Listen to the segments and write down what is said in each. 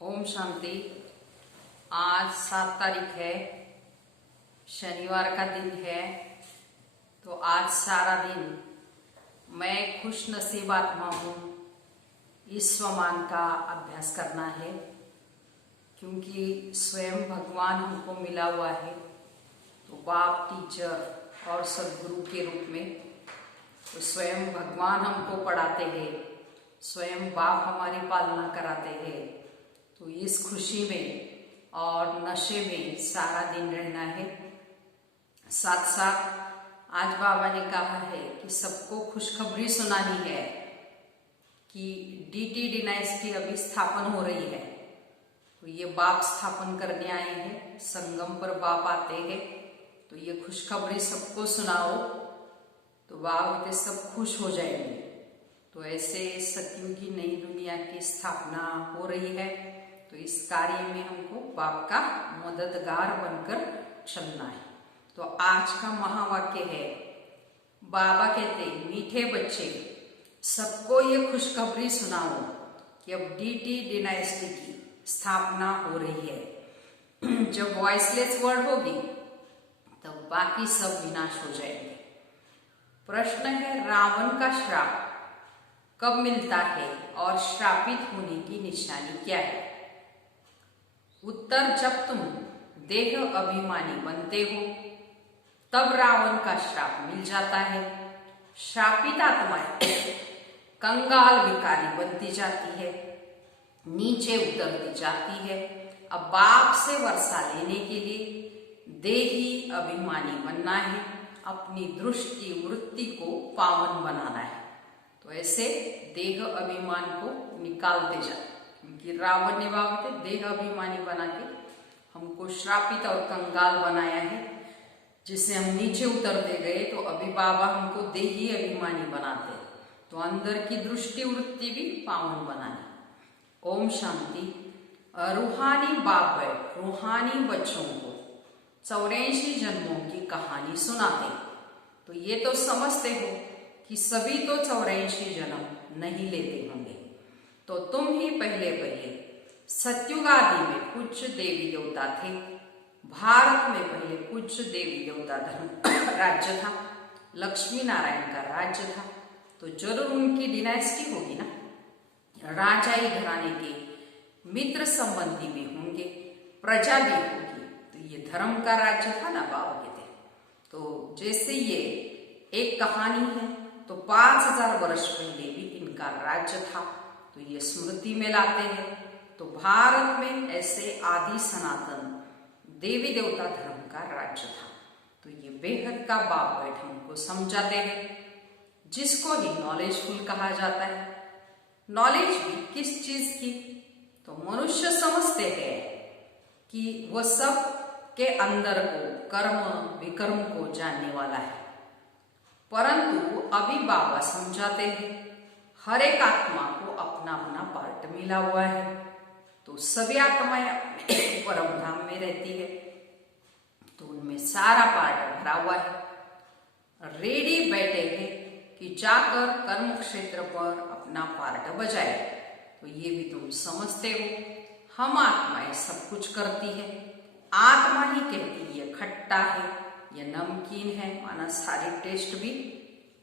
ओम शांति। आज 7 तारीख है, शनिवार का दिन है। तो आज सारा दिन मैं खुश नसीब आत्मा हूँ। इस स्वमान का अभ्यास करना है, क्योंकि स्वयं भगवान हमको मिला हुआ है। तो बाप, टीचर और सदगुरु के रूप में तो स्वयं भगवान हमको पढ़ाते हैं, स्वयं बाप हमारी पालना कराते हैं। तो इस खुशी में और नशे में सारा दिन रहना है। साथ साथ आज बाबा ने कहा है कि सबको खुशखबरी सुनानी है कि डीटी डिनाइस्टी अभी स्थापन हो रही है। तो ये बाप स्थापन करने आए हैं, संगम पर बाप आते हैं। तो ये खुशखबरी सबको सुनाओ, तो बाप के सब खुश हो जाएंगे। तो ऐसे सत्युग की नई दुनिया की स्थापना हो रही है। तो इस कार्य में हमको बाप का मददगार बनकर चलना है। तो आज का महावाक्य है, बाबा कहते मीठे बच्चे सबको ये खुशखबरी सुनाओ कि अब डीटी डिनाइस्टी की स्थापना हो रही है। जब वॉइसलेस वर्ड होगी तब बाकी सब विनाश हो जाएंगे। प्रश्न है, रावण का श्राप कब मिलता है और श्रापित होने की निशानी क्या है? उत्तर, जब तुम देह अभिमानी बनते हो तब रावण का श्राप मिल जाता है। श्रापित आत्माएं कंगाल विकारी बनती जाती है, नीचे उतरती जाती है। अब बाप से वर्षा लेने के लिए देही अभिमानी बनना है, अपनी दृष्टि वृत्ति को पावन बनाना है। तो ऐसे देह अभिमान को निकालते जाए, क्योंकि रावण ने बाबते देह अभिमानी बना के हमको श्रापित और कंगाल बनाया है, जिससे हम नीचे उतरते गए। तो अभी बाबा हमको देही अभिमानी बनाते हैं, तो अंदर की दृष्टि वृत्ति भी पावन बनानी। ओम शांति। रूहानी बाप रूहानी बच्चों को 84 जन्मों की कहानी सुनाते। तो ये तो समझते हो कि सभी तो 84 जन्म नहीं लेते होंगे। तो तुम ही पहले सत्युग आदि में पूज्य देवी देवता थे। भारत में पहले पूज्य देवी देवता धर्म राज्य था, लक्ष्मी नारायण का राज्य था। तो जरूर उनकी डिनाइस्टी होगी ना, राजाई घराने के मित्र संबंधी भी होंगे, प्रजा भी होगी। तो ये धर्म का राज्य था ना, बाबा कहते। तो जैसे ये एक कहानी है, तो 5000 वर्ष पहले भी इनका राज्य था। तो ये स्मृति में लाते हैं। तो भारत में ऐसे आदि सनातन देवी देवता धर्म का राज्य था। तो ये बेहद का बाप बैठ हमको समझाते हैं, जिसको ही नॉलेजफुल कहा जाता है। नॉलेज भी किस चीज की? तो मनुष्य समझते हैं कि वह सब के अंदर को कर्म विकर्म को जानने वाला है, परंतु अभी बाबा समझाते हैं हर एक आत्मा को अपना अपना पार्ट मिला हुआ है। तो सभी आत्माएं परम धाम में रहती है, तो उनमें सारा पार्ट भरा हुआ है। रेडी बैठे हैं कि जाकर कर्म क्षेत्र पर अपना पार्ट बजाए। तो ये भी तुम समझते हो, हम आत्माएं सब कुछ करती है। आत्मा ही कहती ये खट्टा है, ये नमकीन है, माना सारे टेस्ट भी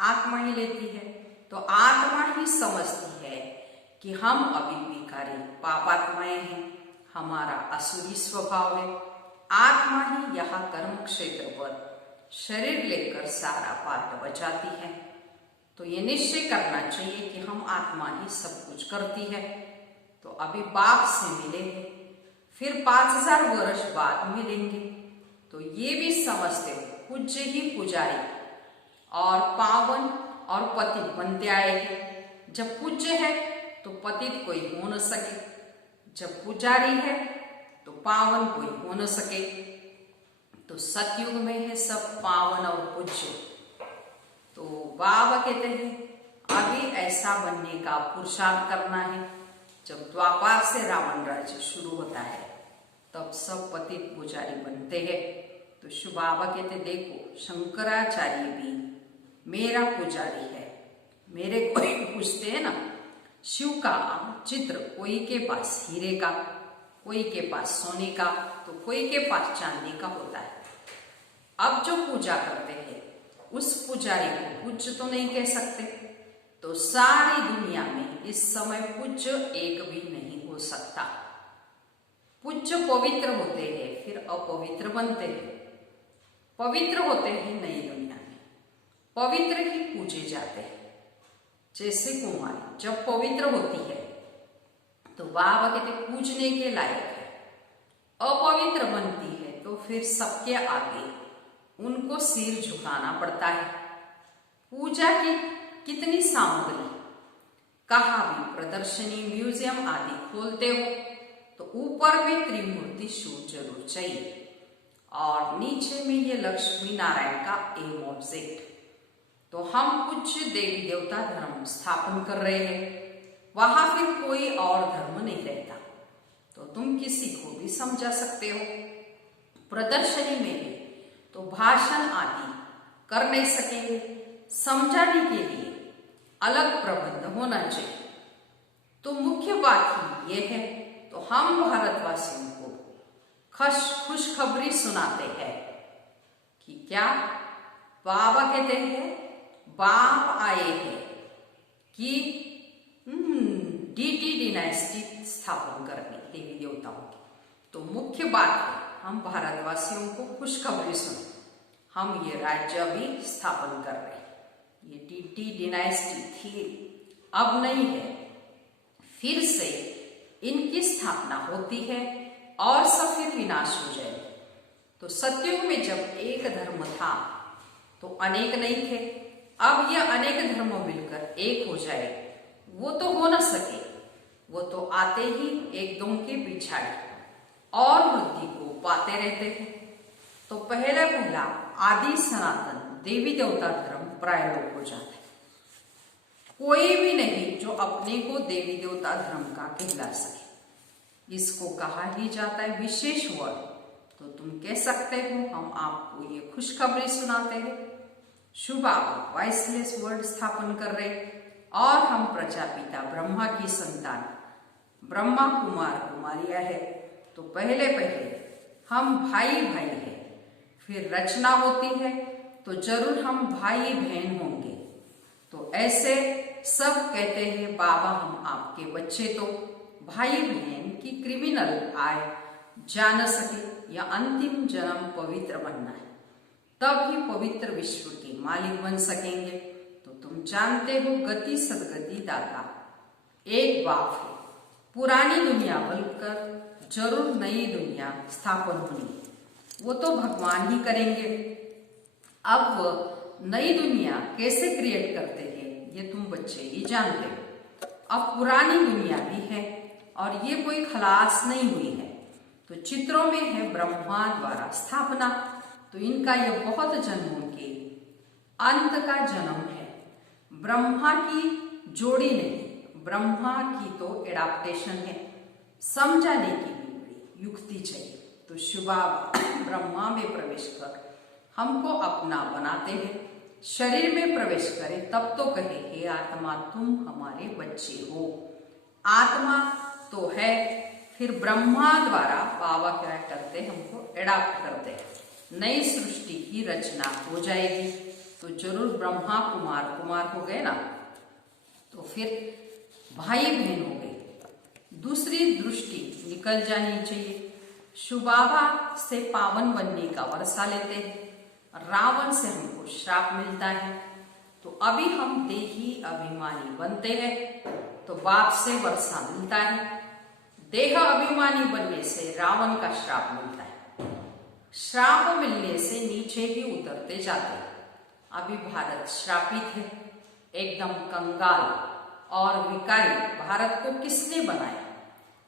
आत्मा ही लेती है। तो आत्मा ही समझती है कि हम अभी विकारी पापात्माएं हैं, हमारा असुरी स्वभाव है। आत्मा ही यहाँ कर्म क्षेत्र पर शरीर लेकर सारा पार्ट बचाती है। तो ये निश्चय करना चाहिए कि हम आत्मा ही सब कुछ करती है। तो अभी बाप से मिले हैं, फिर 5000 वर्ष बाद मिलेंगे। तो ये भी समझते हो, पूज्य ही पुजारी और पावन और पतित बनते आए हैं। जब पूज्य है तो पतित कोई हो न सके, जब पुजारी है तो पावन कोई हो न सके। तो सतयुग में है सब पावन और पूज्य। तो बाबा कहते हैं अभी ऐसा बनने का पुरुषार्थ करना है। जब द्वापर से रावण राज्य शुरू होता है तब सब पतित पुजारी बनते हैं। तो शिव बाबा कहते देखो, शंकराचार्य भी मेरा पुजारी है। मेरे कोई पूछते हैं ना, शिव का चित्र कोई के पास हीरे का, कोई के पास सोने का, तो कोई के पास चांदी का होता है। अब जो पूजा करते हैं उस पुजारी को पूज्य तो नहीं कह सकते, तो सारी दुनिया में इस समय पूज्य एक भी नहीं हो सकता। पूज्य पवित्र होते हैं, फिर अपवित्र बनते हैं। पवित्र होते हैं नई दुनिया में, पवित्र ही पूजे जाते हैं। जैसे कुमारी जब पवित्र होती है तो बाबा कहते पूजने के लायक है। अपवित्र बनती है तो फिर सबके आगे उनको सिर झुकाना पड़ता है। पूजा की कितनी सामग्री, कहाँ भी प्रदर्शनी, म्यूजियम आदि खोलते हो तो ऊपर में त्रिमूर्ति सूर्य जरूर चाहिए और नीचे में ये लक्ष्मी नारायण का एम ऑब्जेक्ट। तो हम पूज्य देवी देवता धर्म स्थापन कर रहे हैं, वहां फिर कोई और धर्म नहीं रहता, तो तुम किसी को भी समझा सकते हो। प्रदर्शनी में भी तो भाषण आदि कर नहीं सकेंगे, समझाने के लिए अलग प्रबंध होना चाहिए। तो मुख्य बात ही ये है, तो हम भारतवासियों को खुशखबरी सुनाते हैं कि क्या बाबा कहते हैं बाप आए हैं कि डीटी डिनाइस्टी स्थापन करने देवी देवताओं की। तो मुख्य बात है हम भारतवासियों को खुशखबरी सुने, हम ये राज्य भी स्थापन कर रहे हैं। ये डीटी डिनाइस्टी थी, अब नहीं है, फिर से इनकी स्थापना होती है और सब फिर विनाश हो जाए। तो सतयुग में जब एक धर्म था तो अनेक नहीं थे, अब ये अनेक धर्म मिलकर एक हो जाए, वो तो हो न सके। वो तो आते ही एक दो के पिछाड़ी और वृद्धि को पाते रहते हैं। तो पहला आदि सनातन देवी देवता धर्म प्रायलोप हो जाता है। कोई भी नहीं जो अपने को देवी देवता धर्म का कहला सके। इसको कहा ही जाता है विशेष वर्ड। तो तुम कह सकते हो हम आपको ये खुशखबरी सुनाते हैं, शुभ वॉइसलेस वर्ड स्थापन कर रहे, और हम प्रजापिता ब्रह्मा की संतान ब्रह्मा कुमार कुमारियां है। तो पहले हम भाई भाई है, फिर रचना होती है तो जरूर हम भाई बहन होंगे। तो ऐसे सब कहते हैं बाबा हम आपके बच्चे, तो भाई बहन की क्रिमिनल आय जा न सके या अंतिम जन्म पवित्र बनना है, तब ही पवित्र विश्व के मालिक बन सकेंगे। तो तुम जानते हो गति सदगति दाता एक बाप है। पुरानी दुनिया बोलकर जरूर नई दुनिया स्थापन होनी, वो तो भगवान ही करेंगे। अब नई दुनिया कैसे क्रिएट करते हैं ये तुम बच्चे ही जानते हो। अब पुरानी दुनिया भी है और ये कोई खलास नहीं हुई है, तो चित्रों में है ब्रह्मा द्वारा स्थापना। तो इनका यह बहुत जन्मों के अंत का जन्म है। ब्रह्मा की जोड़ी नहीं, ब्रह्मा की तो एडाप्टेशन है, समझाने की भी बड़ी युक्ति चाहिए। तो शुभा ब्रह्मा में प्रवेश कर हमको अपना बनाते हैं, शरीर में प्रवेश करें तब तो कहे हे आत्मा तुम हमारे बच्चे हो। आत्मा तो है, फिर ब्रह्मा द्वारा बाबा क्या करते हमको एडाप्ट करते हैं, नई सृष्टि की रचना हो जाएगी। तो जरूर ब्रह्मा कुमार कुमार हो गए ना, तो फिर भाई बहन हो गए। दूसरी दृष्टि निकल जानी चाहिए। शुभाभा से पावन बनने का वर्षा लेते हैं, रावण से हमको श्राप मिलता है। तो अभी हम देही अभिमानी बनते हैं तो बाप से वर्षा मिलता है, देह अभिमानी बनने से रावण का श्राप मिलता है। श्राप मिलने से नीचे ही उतरते जाते हैं। अभी भारत श्रापित है, एकदम कंगाल और विकारी। भारत को किसने बनाया?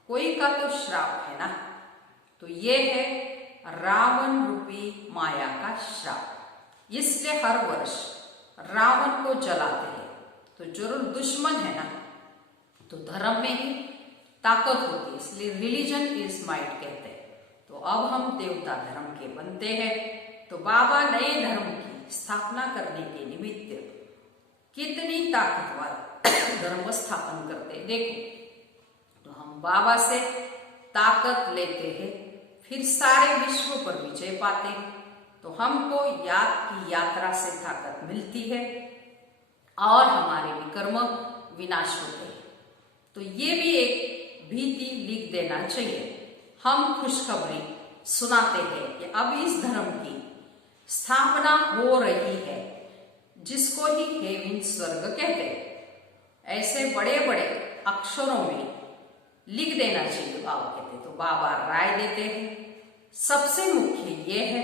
कोई का तो श्राप है ना। तो ये है रावण रूपी माया का श्राप। इसलिए हर वर्ष रावण को जलाते हैं। तो जरूर दुश्मन है ना, तो धर्म में ही ताकत होती है, इसलिए रिलीजन इज माइट कहते हैं। तो अब हम देवता धर्म के बनते हैं। तो बाबा नए धर्म की स्थापना करने के निमित्त कितनी ताकतवर धर्म स्थापन करते देखो। तो हम बाबा से ताकत लेते हैं, फिर सारे विश्व पर विजय पाते हैं। तो हमको याद की यात्रा से ताकत मिलती है और हमारे विकर्म विनाश होते हैं। तो ये भी एक भीति लिख देना चाहिए। हम खुशखबरी सुनाते हैं कि अब इस धर्म की स्थापना हो रही है, जिसको ही हेवन स्वर्ग कहते हैं। ऐसे बड़े बड़े अक्षरों में लिख देना चाहिए, बाबा कहते हैं। तो बाबा राय देते हैं सबसे मुख्य ये है,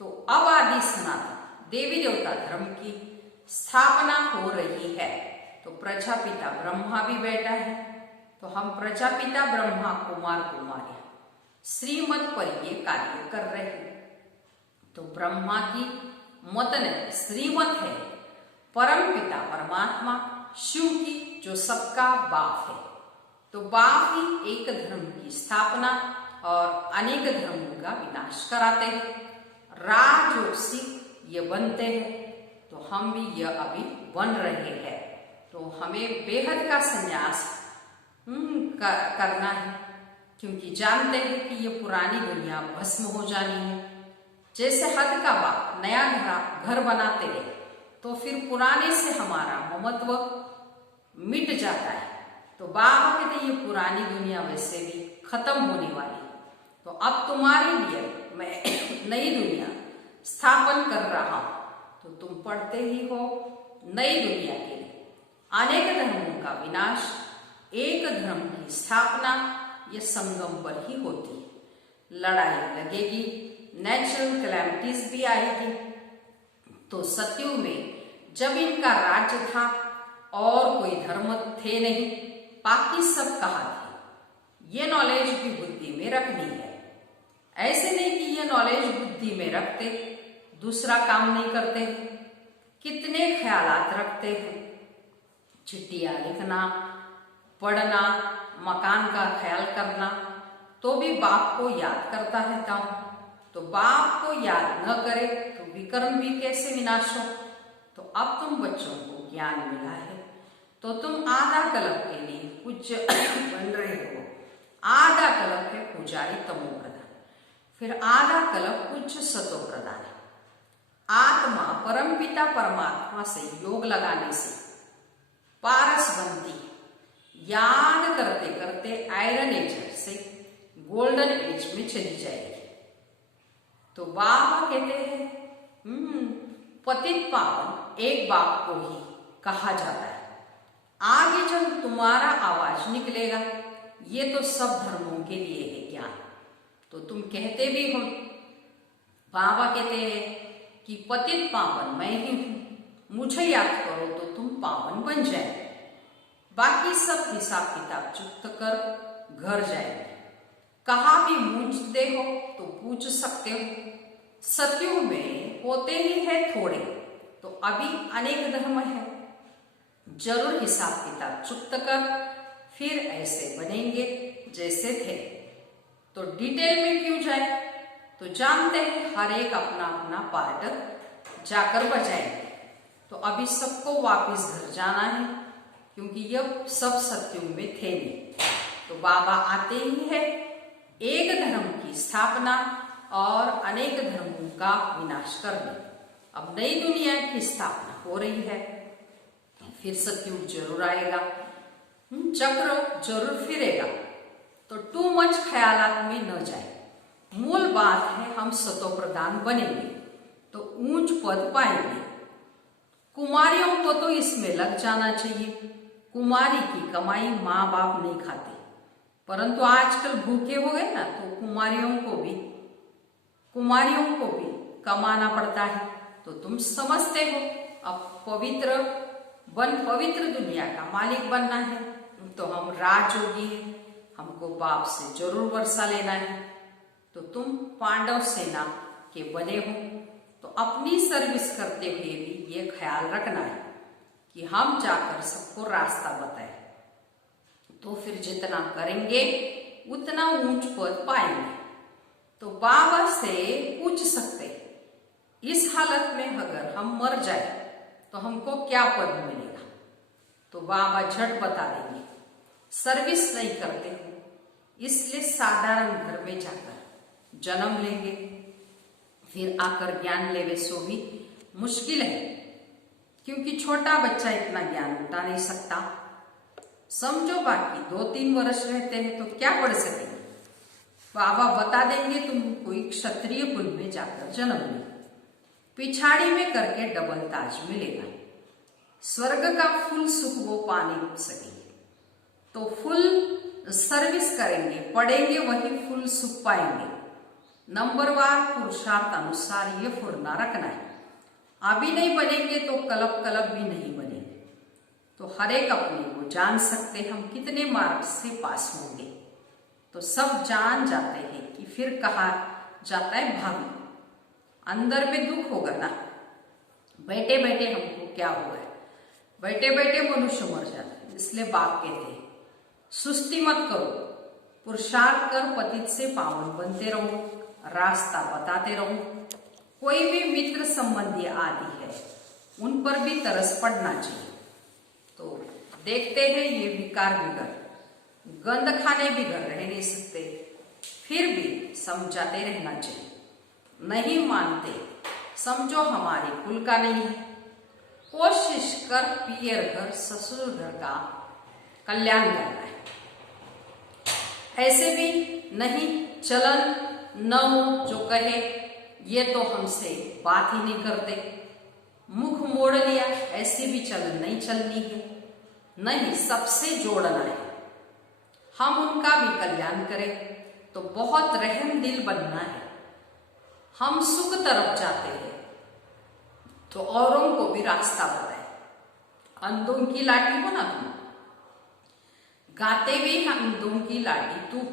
तो अब आदि सनातन देवी देवता धर्म की स्थापना हो रही है। तो प्रजापिता ब्रह्मा भी बैठा है। तो हम प्रजापिता ब्रह्मा कुमार कुमारियां श्रीमत पर ये कार्य कर रहे हैं। तो ब्रह्मा की मतन श्रीमत है, परम पिता परमात्मा शिव की जो सबका बाप है। तो बाप ही एक धर्म की स्थापना और अनेक धर्मों का विनाश कराते हैं। राजयोगी ये बनते हैं, तो हम भी यह अभी बन रहे हैं। तो हमें बेहद का संन्यास करना है, क्योंकि जानते हैं कि ये पुरानी दुनिया भस्म हो जानी है। जैसे हद का बाप नया घर बनाते हैं, तो फिर पुराने से हमारा ममत्व मिट जाता है। तो बाबा कहते ये पुरानी दुनिया वैसे भी खत्म होने वाली है। तो अब तुम्हारे लिए मैं नई दुनिया स्थापन कर रहा हूं। तो तुम पढ़ते ही हो नई दुनिया के लिए अनेक धर्मों का विनाश, एक धर्म की स्थापना, यह संगम पर ही होती है। लड़ाई लगेगी, नेचुरल कैलेमिटीज भी आएगी। तो सतयुग में जब इनका राज्य था और कोई धर्म थे नहीं, बाकी सब कहाँ थे, ये नॉलेज भी बुद्धि में रखनी है। ऐसे नहीं कि ये नॉलेज बुद्धि में रखते दूसरा काम नहीं करते। कितने ख्यालात रखते हैं, चिट्ठियां लिखना, पढ़ना, मकान का ख्याल करना, तो भी बाप को याद करता है ताऊ। तो बाप को याद न करे तो विकर्म भी कैसे विनाश हो। तो अब तुम बच्चों को ज्ञान मिला है, तो तुम आधा कल्प के लिए पूज्य बन रहे हो। आधा कल्प है पुजारी तमो प्रधान, फिर आधा कल्प पूज्य सतो प्रधान है। आत्मा परमपिता परमात्मा से योग लगाने से पारस बनती है। याद करते करते आयरन एज से गोल्डन एज में चली जाएगी। तो बाबा कहते हैं पतित पावन एक बाप को ही कहा जाता है। आगे जब तुम्हारा आवाज निकलेगा, ये तो सब धर्मों के लिए है ज्ञान। तो तुम कहते भी हो, बाबा कहते हैं कि पतित पावन मैं ही हूं, मुझे याद करो तो तुम पावन बन जाए। बाकी सब हिसाब किताब चुक्त कर घर जाएंगे। कहा भी पूजते हो तो पूछ सकते हो। सतयुग में होते ही है थोड़े, तो अभी अनेक धर्म है। जरूर हिसाब किताब चुक्त कर, फिर ऐसे बनेंगे जैसे थे। तो डिटेल में क्यों जाए, तो जानते हैं हर एक अपना अपना पार्ट जाकर बजाएंगे। तो अभी सबको वापस घर जाना है, क्योंकि यह सब सतयुग में थे नहीं। तो बाबा आते ही है एक धर्म की स्थापना और अनेक धर्मों का विनाश करने। अब नई दुनिया की स्थापना हो रही है, फिर सतयुग जरूर आएगा, चक्र जरूर फिरेगा। तो टू मच ख्यालात में न जाए। मूल बात है हम सतो प्रधान बनेंगे तो ऊंच पद पाएंगे। कुमारियों को तो इसमें लग जाना चाहिए। कुमारी की कमाई माँ बाप नहीं खाते, परंतु आजकल भूखे हो गए ना, तो कुमारियों को भी कमाना पड़ता है। तो तुम समझते हो अब पवित्र दुनिया का मालिक बनना है, तो हम राजयोगी हैं, हमको बाप से जरूर वर्षा लेना है। तो तुम पांडव सेना के बने हो, तो अपनी सर्विस करते हुए भी ये ख्याल रखना है कि हम जाकर सबको रास्ता बताएं। तो फिर जितना करेंगे उतना ऊंच पद पाएंगे। तो बाबा से पूछ सकते, इस हालत में अगर हम मर जाए तो हमको क्या पद मिलेगा। तो बाबा झट बता देंगे, सर्विस नहीं करते हो, इसलिए साधारण घर में जाकर जन्म लेंगे, फिर आकर ज्ञान लेवे सो भी मुश्किल है, क्योंकि छोटा बच्चा इतना ज्ञान उठा नहीं सकता। समझो बाकी 2-3 वर्ष रहते हैं तो क्या पढ़ सकेंगे। बाबा बता देंगे तुम कोई क्षत्रिय कुल में जाकर जन्म ले, पिछाड़ी में करके डबल ताज मिलेगा, स्वर्ग का फुल सुख वो पा नहीं सकेंगे। तो फुल सर्विस करेंगे, पढ़ेंगे, वही फुल सुख पाएंगे। नंबरवार पुरुषार्थ अनुसार ये फुरना रखना है। अभी नहीं बनेंगे तो कलब कलब भी नहीं बनेंगे। तो हर एक अपने को जान सकते हम कितने मार्क्स से पास होंगे, तो सब जान जाते हैं कि फिर कहा जाता है भाभी। अंदर में दुख होगा ना, बैठे बैठे हमको क्या हुआ है, बैठे बैठे मनुष्य मर जाता है। इसलिए बाप कहते हैं सुस्ती मत करो, पुरुषार्थ कर पतित से पावन बनते रहो, रास्ता बताते रहो। कोई भी मित्र संबंधी आदि है उन पर भी तरस पड़ना चाहिए। तो देखते हैं ये विकार बिगर, गंद खाने बिगर रह नहीं सकते, फिर भी समझाते रहना चाहिए। नहीं मानते समझो हमारे कुल का नहीं है, कोशिश कर पियर घर ससुर घर का कल्याण करना है। ऐसे भी नहीं चलन न हो जो कहे ये तो हमसे बात ही नहीं करते, मुख मोड़ लिया, ऐसी भी चलन नहीं चलनी है। नहीं, सबसे जोड़ना है, हम उनका भी कल्याण करें तो बहुत रहम दिल बनना है। हम सुख तरफ जाते हैं तो औरों को भी रास्ता बताए। अंधों की लाठी हो ना तुम, गाते भी हम अंधों की लाठी तू।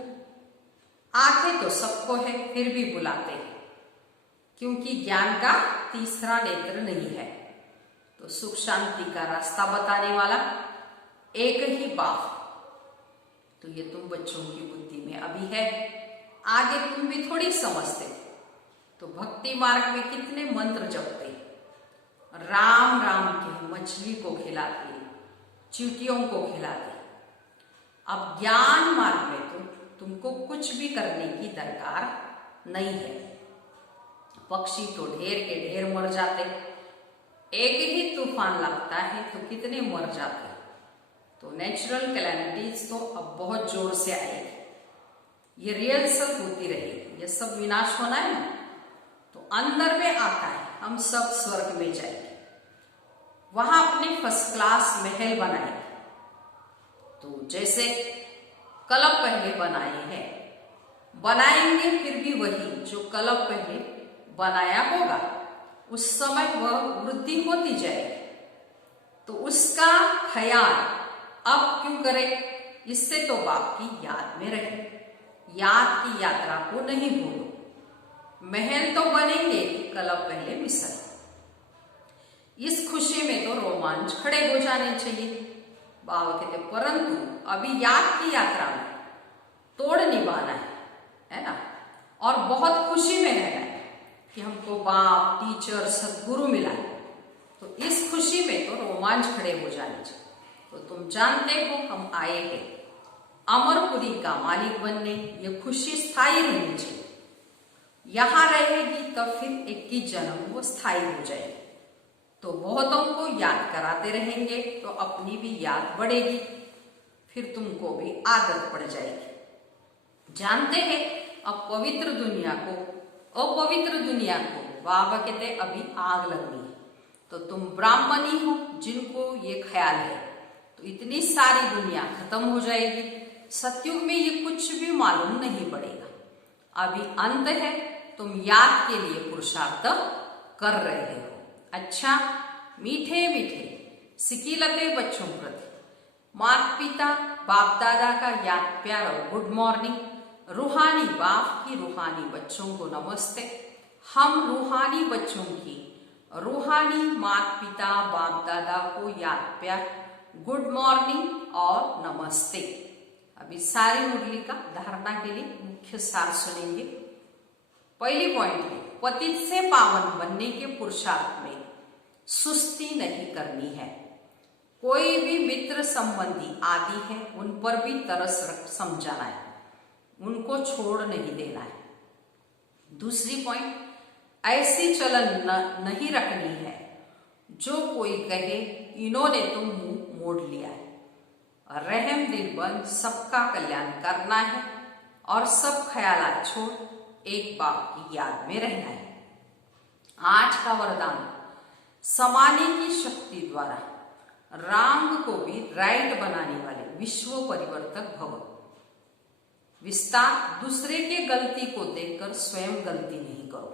आंखें तो सबको है फिर भी बुलाते हैं, क्योंकि ज्ञान का तीसरा नेत्र नहीं है। तो सुख शांति का रास्ता बताने वाला एक ही बाप। तो ये तुम बच्चों की बुद्धि में अभी है, आगे तुम भी थोड़ी समझते। तो भक्ति मार्ग में कितने मंत्र जपते, राम राम के मछली को खिलाते, चींटियों को खिलाते। अब ज्ञान मार्ग में तो तुमको कुछ भी करने की दरकार नहीं है। पक्षी तो ढेर के ढेर मर जाते, एक ही तूफान लगता है तो कितने मर जाते। तो नेचुरल कैलेमिटीज तो अब बहुत जोर से आएगी, ये रिहर्सल होती रहेगी, ये सब विनाश होना है ना। तो अंदर में आता है हम सब स्वर्ग में जाएंगे, वहां अपने फर्स्ट क्लास महल बनाएंगे। तो जैसे कलब पहले बनाए हैं, बनाएंगे फिर भी वही जो कलब पहले बनाया होगा, उस समय वह वृद्धि होती जाएगी। तो उसका ख्याल अब क्यों करें, इससे तो बाप की याद में रहे, याद की यात्रा को नहीं भूलो। महल तो बनेंगे, कलब पहले मिसल। इस खुशी में तो रोमांच खड़े हो जाने चाहिए। बाबा कहते परंतु अभी याद की यात्रा में तोड़ निभाना है ना, और बहुत खुशी में रहना है कि हमको बाप, टीचर, सदगुरु मिला है। तो इस खुशी में तो रोमांच खड़े हो जाने चाहिए। तो तुम जानते हो हम आए हैं अमरपुरी का मालिक बनने, ये खुशी स्थायी रहनी चाहिए। यहां रहेगी तब फिर 21 जन्म वो स्थायी हो जाएगी। तो बहुतों को याद कराते रहेंगे तो अपनी भी याद बढ़ेगी, फिर तुमको भी आदत पड़ जाएगी। जानते हैं अब पवित्र दुनिया को, अपवित्र दुनिया को बाबा कहते अभी आग लगनी है। तो तुम ब्राह्मणी हो जिनको ये ख्याल है, तो इतनी सारी दुनिया खत्म हो जाएगी। सतयुग में ये कुछ भी मालूम नहीं पड़ेगा। अभी अंत है, तुम याद के लिए पुरुषार्थ कर रहे हो। अच्छा, मीठे मीठे सिकीलते बच्चों प्रति माता पिता बाप दादा का याद प्यार और गुड मॉर्निंग। रूहानी बाप की रूहानी बच्चों को नमस्ते। हम रूहानी बच्चों की रूहानी माता पिता बाप दादा को याद प्यार, गुड मॉर्निंग और नमस्ते। अभी सारी मुरली का धारणा के लिए मुख्य सार सुनेंगे। पहली पॉइंट है, पतित से पावन बनने के पुरुषार्थ में सुस्ती नहीं करनी है। कोई भी मित्र संबंधी आदि है उन पर भी तरस समझाना है। उनको छोड़ नहीं देना है। दूसरी पॉइंट, ऐसी चलन नहीं रखनी है जो कोई कहे इन्होंने तो मुंह मोड़ लिया है। रहम दिल बन सबका कल्याण करना है और सब ख्यालात छोड़ एक बाप की याद में रहना है। आज का वरदान, समाने की शक्ति द्वारा राम को भी राइट बनाने वाले विश्व परिवर्तक भव। विस्तार, दूसरे के गलती को देखकर स्वयं गलती नहीं करो।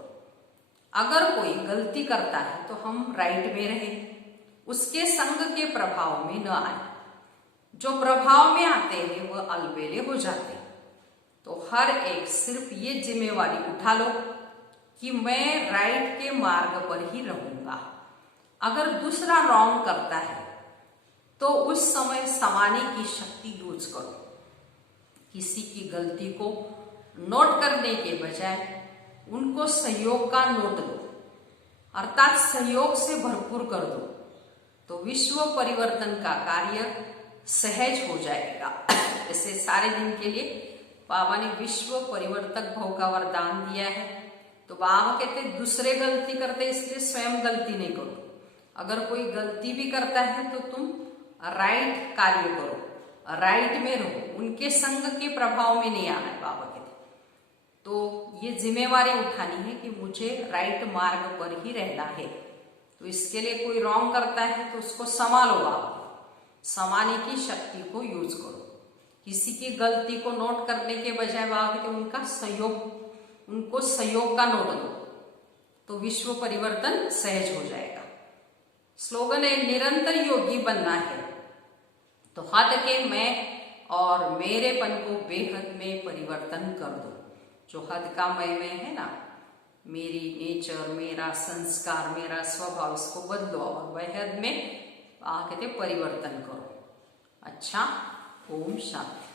अगर कोई गलती करता है तो हम राइट में रहें, उसके संग के प्रभाव में न आए। जो प्रभाव में आते हैं वह अलबेले हो जाते हैं। तो हर एक सिर्फ ये जिम्मेवारी उठा लो कि मैं राइट के मार्ग पर ही रहूंगा। अगर दूसरा रॉन्ग करता है तो उस समय समाने की शक्ति यूज करो। किसी की गलती को नोट करने के बजाय उनको सहयोग का नोट दो, अर्थात सहयोग से भरपूर कर दो, तो विश्व परिवर्तन का कार्य सहज हो जाएगा। ऐसे सारे दिन के लिए बाबा ने विश्व परिवर्तक भव का वरदान दिया है। तो बाबा कहते दूसरे गलती करते इसलिए स्वयं गलती नहीं करो। अगर कोई गलती भी करता है तो तुम राइट कार्य करो, राइट में रहो, उनके संग के प्रभाव में नहीं आना है। बाबा कहते तो ये जिम्मेवारी उठानी है कि मुझे राइट मार्ग पर ही रहना है। तो इसके लिए कोई रॉन्ग करता है तो उसको संभालो। बाबा समाने की शक्ति को यूज करो। किसी की गलती को नोट करने के बजाय बाबा कहते उनका सहयोग, उनको सहयोग का नोट दो, तो विश्व परिवर्तन सहज हो जाएगा। स्लोगन है, निरंतर योगी बनना है तो हद के मैं और मेरेपन को बेहद में परिवर्तन कर दो। जो हद का मैं है ना, मेरी नेचर, मेरा संस्कार, मेरा स्वभाव, इसको बदलो और बेहद में कहते परिवर्तन करो। अच्छा, ओम शांति।